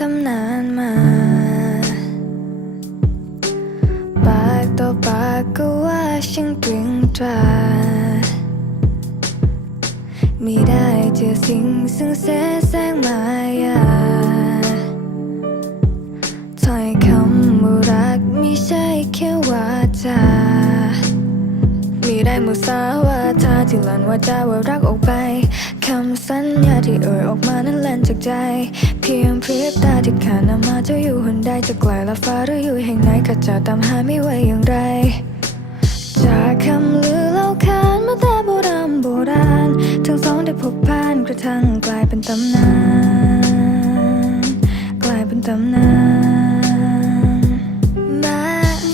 ตำนานมา ปากต่อปากก็ว่าช่างตรึงตราไม่ได้เจอสิ่งซึ่งเสแสงมายาถ้อยคำว่ารักไม่ใช่แค่วาจามีได้มุสาวาทาที่หลันว่าจาว่ารักออกไป คำสัญญาที่เอ่ยออกมานั้นแล่นจากใจ เพียงพริบตาที่ขานนำมาจะอยู่หนใดจะไกลละฟ้าหรืออยู่แห่งไหนข้าจะตามหาไม่ไหวอย่างไร จากคำลือเล่าขานมาแต่โบราณโบราณ ทั้งสองได้พบผ่านกระทั่งกลายเป็นตำนาน กลายเป็นตำนานแม้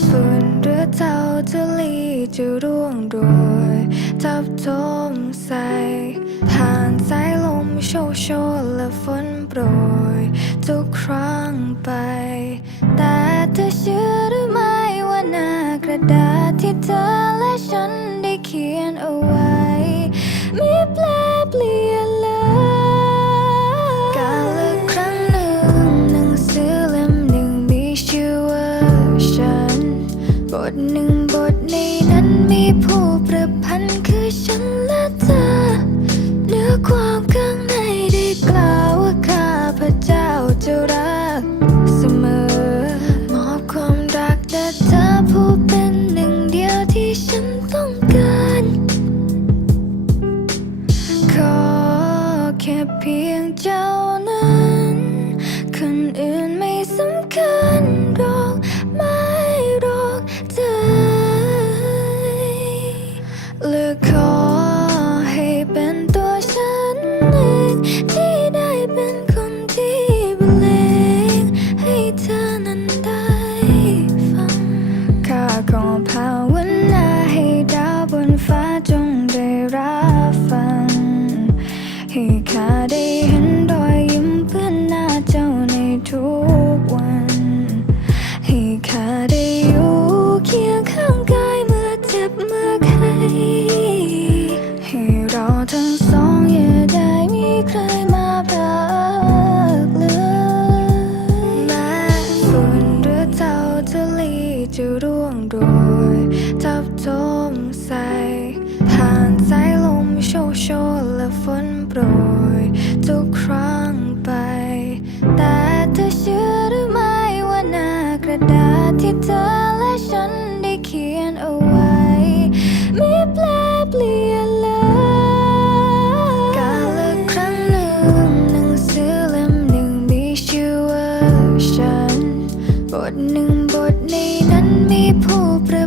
ฝุ่นหรือเท่าจะลีจะร่วงโรยทับทม โชนและฝนโปรย ทุกครั้งไป แต่เธอเชื่อหรือไม่ว่าหน้ากระดาษที่เธอและฉัน เพียงเจ้านั้น คนอื่นไม่สำคัญหรอกไม่หรอกเธอเลือก ให้ข้าได้เห็น โปรยทุกครั้งไป แต่เธอเชื่อหรือไม่ว่าหน้ากระดาษที่เธอและฉันได้เขียนเอาไว้มีแปลเปลี่ยนเลยกาละครั้งหนึ่งหนังสือเล่มหนึ่งมีชื่อว่าฉัน บทหนึ่งบทในนั้นมีผู้ประ